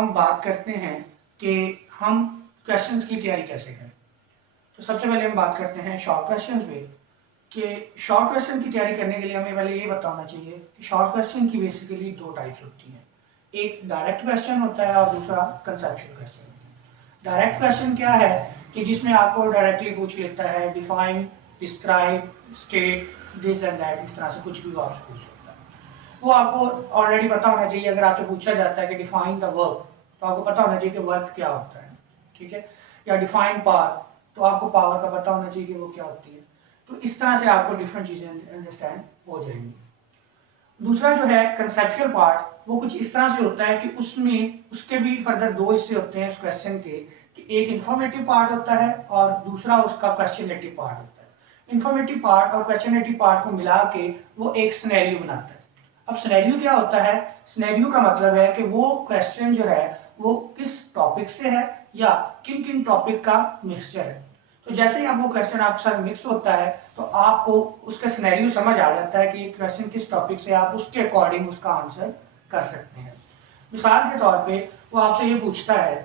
हम बात करते हैं कि हम क्वेश्चंस की तैयारी कैसे करें। तो सबसे पहले हम बात करते हैं शॉर्ट क्वेश्चंस पे कि शॉर्ट क्वेश्चन की तैयारी करने के लिए हमें पहले ये बताना चाहिए कि शॉर्ट क्वेश्चन की बेसिकली दो टाइप्स होती हैं। एक डायरेक्ट क्वेश्चन होता है और दूसरा कंसेप्चुअल क्वेश्चन होता है। डायरेक्ट क्वेश्चन क्या है कि जिसमें आपको डायरेक्टली पूछ लेता है define, describe, state, this and that, इस तरह से कुछ भी आपसे पूछ सकता है। वो आपको ऑलरेडी पता होना चाहिए। अगर आपसे पूछा जाता है कि डिफाइन द वर्क, तो आपको पता होना चाहिए कि वर्क क्या होता है, ठीक है। या डिफाइन पावर, तो आपको पावर का पता होना चाहिए कि वो क्या होती है। तो इस तरह से आपको डिफरेंट चीजें अंडरस्टैंड हो जाएंगी। दूसरा जो है कंसेप्चुअल पार्ट, वो कुछ इस तरह से होता है कि उसमें उसके भी फर्दर दो हिस्से होते हैं इस क्वेश्चन के, कि एक इंफॉर्मेटिव पार्ट होता है और दूसरा उसका क्वेश्चनेटिव पार्ट होता है। इंफॉर्मेटिव पार्ट और क्वेश्चनेटिव पार्ट को मिला के वो एक सिनेरियो बनाता है। अब सिनेरियो क्या होता है? सिनेरियो का मतलब है कि वो क्वेश्चन जो है वो किस टॉपिक से है या किन किन टॉपिक का मिक्सचर है। तो जैसे ही अब वो क्वेश्चन आपके साथ मिक्स होता है तो आपको उसका सिनेरियो समझ आ जाता है कि ये क्वेश्चन किस टॉपिक से, आप उसके अकॉर्डिंग उसका आंसर कर सकते हैं। मिसाल के तौर पे वो आपसे ये पूछता है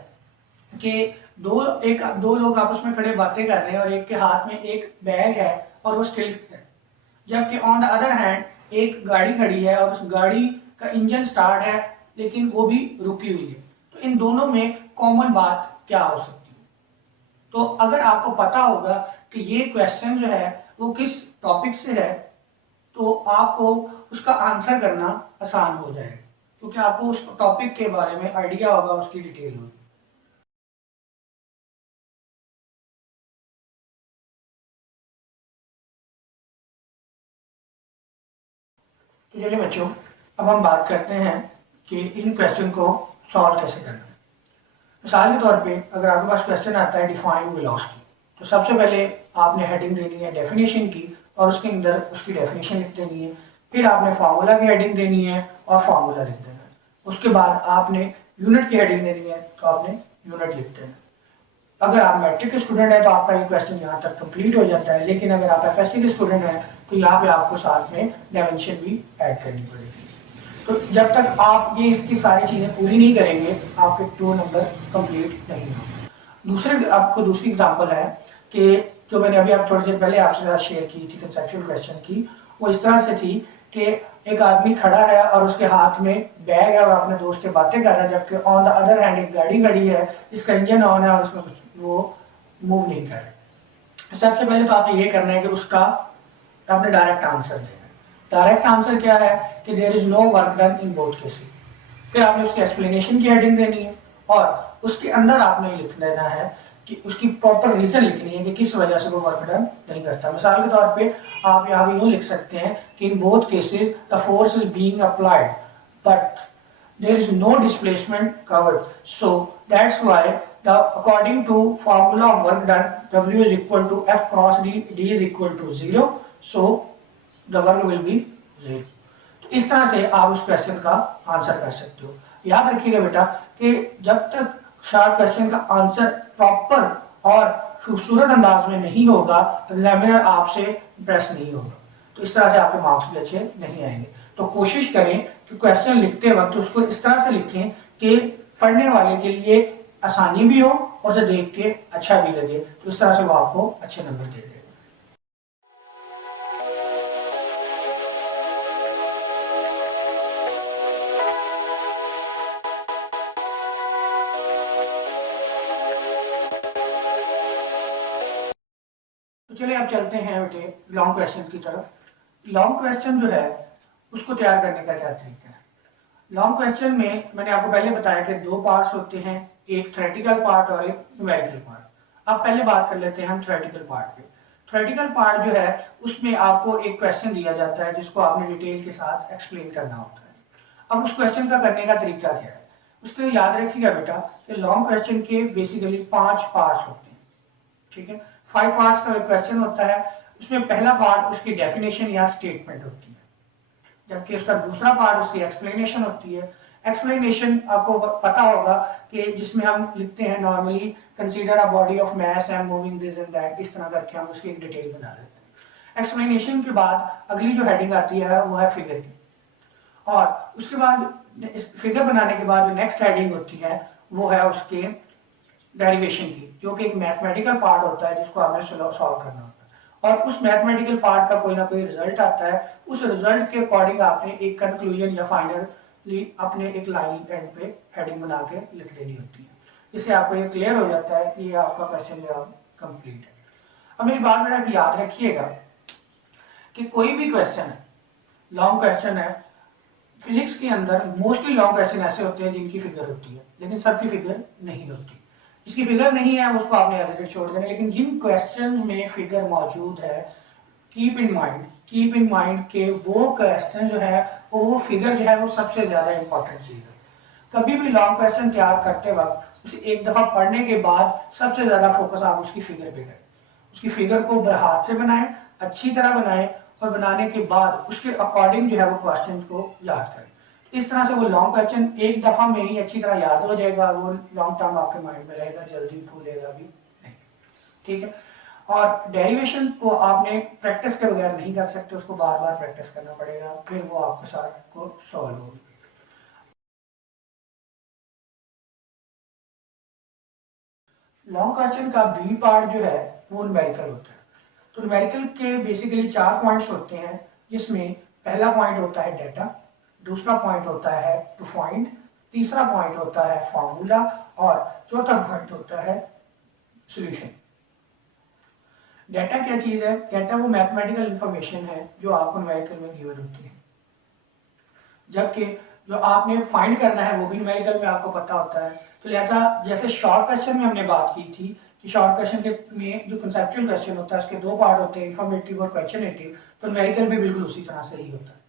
कि दो लोग आपस में खड़े बातें कर रहे हैं और एक के हाथ में एक बैग है और वो स्टिल है, जबकि ऑन द अदर हैंड एक गाड़ी खड़ी है और उस गाड़ी का इंजन स्टार्ट है लेकिन वो भी रुकी हुई है। तो इन दोनों में कॉमन बात क्या हो सकती है? तो अगर आपको पता होगा कि ये क्वेश्चन जो है वो किस टॉपिक से है, तो आपको उसका आंसर करना आसान हो जाएगा, क्योंकि आपको उस टॉपिक के बारे में आइडिया होगा, उसकी डिटेल होगी। तो चलिए बच्चों, अब हम बात करते हैं कि इन क्वेश्चन को सॉल्व कैसे करना है। मिसाल के तौर पे अगर आपके पास क्वेश्चन आता है डिफाइन वेलोसिटी, तो सबसे पहले आपने हेडिंग देनी है डेफिनेशन की और उसके अंदर उसकी डेफिनेशन लिख देनी है। फिर आपने फार्मूला की हेडिंग देनी है और फार्मूला लिख देना है। उसके बाद आपने यूनिट की हेडिंग देनी है, तो आपने यूनिट लिख देना है। अगर आप मैट्रिक के स्टूडेंट हैं तो आपका ये क्वेश्चन यहाँ तक कंप्लीट हो जाता है, लेकिन अगर आप एफएससी के स्टूडेंट हैं तो यहाँ पे आपको साथ में डायमेंशन भी ऐड करनी पड़ेगी। तो जब तक आप ये इसकी सारी चीजें पूरी नहीं करेंगे आपके 2 नंबर कंप्लीट नहीं होंगे। आपको दूसरी एग्जांपल है कि जो मैंने अभी आप थोड़ी देर पहले आपसे साथ शेयर की थी कंसेप्चुअल क्वेश्चन की, वो इस तरह से थी कि एक आदमी खड़ा है और उसके हाथ में बैग है और अपने दोस्त से बातें कर रहा है, जबकि ऑन द अदर हैंड एक गाड़ी खड़ी है जिसका इंजन ऑन है और उसमें वो मूव नहीं कर रहे। सबसे पहले तो आपने ये करना है कि उसका आपने डायरेक्ट आंसर देना है। डायरेक्ट आंसर क्या है कि there is no work done in both cases. फिर आपने उसकी एक्सप्लेनेशन की हेडिंग देनी है और उसके अंदर आपने लिख देना है कि उसकी प्रॉपर रीजन लिखनी है कि किस वजह से वो वर्क डन नहीं करता। मिसाल के तौर पे आप यहाँ भी यूं लिख सकते हैं कि इन both cases the force is being applied but there is no displacement covered, so that's why the according to formula of work done W is equal to F cross D, D is equal to 0, so the work will be 0। तो इस तरह से आप उस question का answer कर सकते हो। याद रखिएगा बेटा कि जब तक शॉर्ट क्वेश्चन का आंसर प्रॉपर और खूबसूरत अंदाज में नहीं होगा, एग्जामिनर आपसे इंप्रेस नहीं होगा। तो इस तरह से आपके मार्क्स भी अच्छे नहीं आएंगे। तो कोशिश करें कि क्वेश्चन लिखते वक्त उसको इस तरह से लिखें कि पढ़ने वाले के लिए आसानी भी हो और उसे देख के अच्छा भी लगे। तो इस तरह से वो आपको अच्छे नंबर दे देगा। तो चलिए अब चलते हैं बेटे लॉन्ग क्वेश्चन की तरफ। लॉन्ग क्वेश्चन जो है उसको तैयार करने का क्या तरीका है? लॉन्ग क्वेश्चन में मैंने आपको पहले बताया कि 2 पार्ट्स होते हैं, एक थ्योरेटिकल पार्ट और एक न्यूमेरिकल पार्ट। अब पहले बात कर लेते हैं हम थ्योरेटिकल पार्ट पे। थ्योरेटिकल पार्ट जो है उसमें आपको एक क्वेश्चन दिया जाता है जिसको आपने डिटेल के साथ एक्सप्लेन करना होता है। अब उस क्वेश्चन का करने का तरीका क्या है उसको याद रखिएगा बेटा कि लॉन्ग क्वेश्चन के बेसिकली 5 पार्ट्स होते हैं, ठीक है। 5 पार्ट्स का क्वेश्चन होता है। उसमें पहला पार्ट उसकी डेफिनेशन या स्टेटमेंट होती है, जबकि उसका दूसरा पार्ट उसकी एक्सप्लेनेशन होती है। एक्सप्लेनेशन आपको पता होगा कि जिसमें हम लिखते हैं normally consider a body of mass and moving this and that, इस तरह करके हम उसकी एक डिटेल बना देते हैं। एक्सप्लेनेशन के बाद अगली जो हेडिंग आती है वो है फिगर की, और उसके बाद इस फिगर बनाने के बाद जो नेक्स्ट हेडिंग होती है वो है उसके डेरिवेशन की, जो कि एक मैथमेटिकल पार्ट होता है जिसको आपने सॉल्व करना होता है, और उस मैथमेटिकल पार्ट का कोई ना कोई रिजल्ट आता है। उस रिजल्ट के अकॉर्डिंग आपने एक कंक्लूजन या फाइनली अपने एक लाइन एंड पे हेडिंग बना के लिख देनी होती है। इससे आपको ये क्लियर हो जाता है कि ये आपका क्वेश्चन जो कंप्लीट है। अब मेरी बात बेटा याद रखिएगा कि कोई भी क्वेश्चन है, लॉन्ग क्वेश्चन है, फिजिक्स के अंदर मोस्टली लॉन्ग क्वेश्चन ऐसे होते हैं जिनकी फिगर होती है, लेकिन सबकी फिगर नहीं होती। जिसकी फिगर नहीं है उसको आपने एज इट इज छोड़ देना, लेकिन जिन क्वेश्चन में फिगर मौजूद है कीप इन माइंड के वो क्वेश्चन जो है वो फिगर जो है वो सबसे ज्यादा इंपॉर्टेंट चीज है। कभी भी लॉन्ग क्वेश्चन तैयार करते वक्त उसे एक दफा पढ़ने के बाद सबसे ज्यादा फोकस आप उसकी फिगर पे करें। उसकी फिगर को हाथ से बनाएं, अच्छी तरह बनाएं, और बनाने के बाद उसके अकॉर्डिंग जो है वो क्वेश्चन को याद करें। इस तरह से वो लॉन्ग क्वेश्चन एक दफा में ही अच्छी तरह याद हो जाएगा, वो लॉन्ग टर्म आपके माइंड में रहेगा, जल्दी भूलेगा भी नहीं। ठीक है। और डेरिवेशन को आपने प्रैक्टिस के बगैर नहीं कर सकते, उसको बार बार प्रैक्टिस करना पड़ेगा, फिर वो आपके साथ को सॉल्व होगी। लॉन्ग क्वेश्चन का बी पार्ट जो है वो न्यूमेरिकल होता है। तो न्यूमेरिकल के बेसिकली 4 पॉइंट्स होते हैं, जिसमें पहला पॉइंट होता है डाटा, दूसरा पॉइंट होता है टू फाइंड, तीसरा पॉइंट होता है फॉर्मूला, और चौथा पॉइंट होता है सॉल्यूशन। डाटा क्या चीज है? डाटा वो मैथमेटिकल इंफॉर्मेशन है जो आपको न्यूमेरिकल में गिवन होती है, जबकि जो आपने फाइंड करना है वो भी न्यूमेरिकल में आपको पता होता है। तो लिहाजा जैसे शॉर्ट क्वेश्चन में हमने बात की थी कि शॉर्ट क्वेश्चन के में जो कंसेप्चुअल क्वेश्चन होता है उसके 2 पार्ट होते हैं, इंफॉर्मेटिव और क्वेश्चनेटिव, तो न्यूमेरिकल भी बिल्कुल उसी तरह से ही होता है।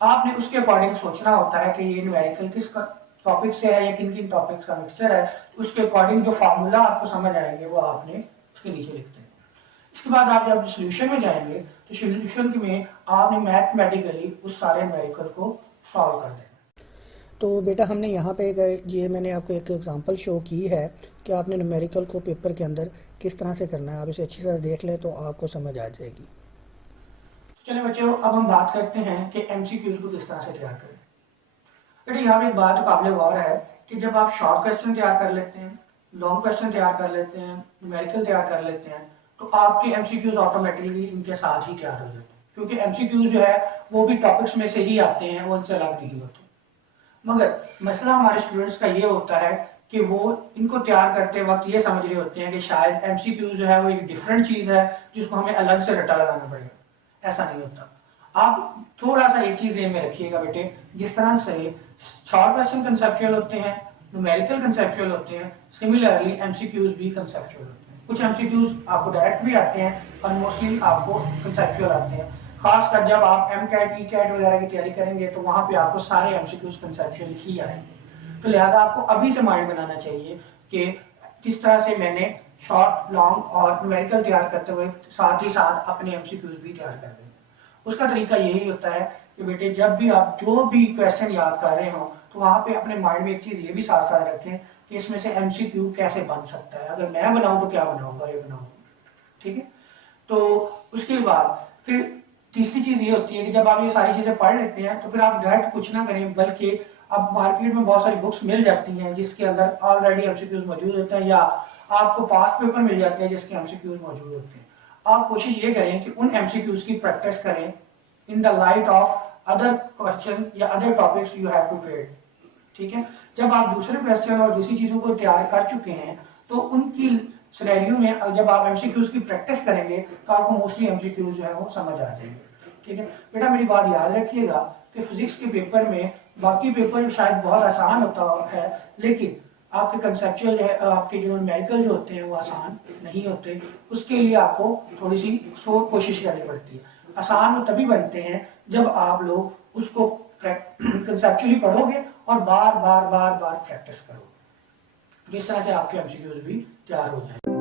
आपने उसके अकॉर्डिंग सोचना होता है कि ये न्यूमेरिकल किस टॉपिक से है या किन किन टॉपिक्स का मिक्सचर है, उसके अकॉर्डिंग जो फार्मूला आपको समझ आएंगे वो आपने उसके नीचे लिखते हैं। इसके बाद आप जब सोल्यूशन में जाएंगे तो सोल्यूशन में आपने मैथमेटिकली उस सारे न्यूमेरिकल को सॉल्व कर देना। तो बेटा हमने यहाँ पे ये मैंने आपको एक एग्जांपल शो की है कि आपने न्यूमेरिकल को पेपर के अंदर किस तरह से करना है। आप इसे अच्छी तरह देख लें तो आपको समझ आ जाएगी। चलिए बच्चों, अब हम बात करते हैं कि एमसीक्यूज को किस तरह से तैयार करें। बेटा यहाँ पे एक बात काबिल गौर है कि जब आप शॉर्ट क्वेश्चन तैयार कर लेते हैं, लॉन्ग क्वेश्चन तैयार कर लेते हैं, न्यूमेरिकल तैयार कर लेते हैं, तो आपके एमसीक्यूज ऑटोमेटिकली इनके साथ ही तैयार हो जाते हैं, क्योंकि एमसीक्यूज जो है वो भी टॉपिक्स में से ही आते हैं, वो इनसे अलग नहीं होते। मगर मसला हमारे स्टूडेंट्स का ये होता है कि वो इनको तैयार करते वक्त ये समझ रहे होते हैं कि शायद एमसीक्यू जो है वो एक डिफरेंट चीज है जिसको हमें अलग से रटा लगाना पड़ेगा। ऐसा नहीं होता। आप थोड़ा सा एक चीज में रखिएगा बेटे, जिस तरह से शॉर्ट क्वेश्चन कंसेप्चुअल होते हैं, न्यूमेरिकल कंसेप्चुअल होते हैं, सिमिलरली एमसीक्यूज भी कंसेप्चुअल होते हैं। कुछ एमसीक्यूज आपको डायरेक्ट भी आते हैं और मोस्टली आपको कंसेप्चुअल आते हैं। खासकर जब आप एम कैट ई कैट वगैरह की तैयारी करेंगे तो वहां पे आपको सारे एमसीक्यूज कंसेप्चुअल ही आएंगे। तो लिहाजा आपको अभी से माइंड बनाना चाहिए कि किस तरह से मैंने शॉर्ट, लॉन्ग और न्यूमेरिकल तैयार करते हुए साथ ही साथ अपने एमसीक्यूज भी तैयार कर देंगे। उसका तरीका यही होता है कि बेटे जब भी आप जो भी क्वेश्चन याद कर रहे हो तो वहां पे अपने माइंड में एक चीज ये भी साथ साथ रखें कि इसमें से एमसीक्यू कैसे बन सकता है। अगर मैं बनाऊं तो क्या बनाऊंगा, ये बनाऊंगा। ठीक है। तो उसके बाद फिर तीसरी चीज ये होती है कि जब आप ये सारी चीजें पढ़ लेते हैं तो फिर आप डायरेक्ट कुछ ना करें, बल्कि अब मार्केट में बहुत सारी बुक्स मिल जाती हैं जिसके अंदर ऑलरेडी एमसीक्यूज मौजूद होते हैं, या आपको पास्ट पेपर मिल जाते हैं जिसके एमसीक्यूज मौजूद होते हैं। आप कोशिश ये करें कि उन एमसीक्यूज की प्रैक्टिस करें in the light of other question या other topics you have prepared. ठीक है। जब आप दूसरे क्वेश्चन और दूसरी चीजों को तैयार कर चुके हैं तो उनकी सिनेरियो में जब आप एमसीक्यूज की प्रैक्टिस करेंगे तो आपको मोस्टली एमसीक्यूज जो है वो समझ आ जाएंगे। ठीक है बेटा, मेरी बात याद रखिएगा कि फिजिक्स के पेपर में बाकी पेपर शायद बहुत आसान होता है, लेकिन आपके कंसेप्चुअल जो है, आपके जो न्यूमेरिकल जो होते हैं वो आसान नहीं होते। उसके लिए आपको थोड़ी सी कोशिश करनी पड़ती है। आसान वो तभी बनते हैं जब आप लोग उसको कंसेप्चुअली पढ़ोगे और बार बार बार बार प्रैक्टिस करोगे, जिस तरह से आपके एमसीक्यूज भी तैयार हो जाए।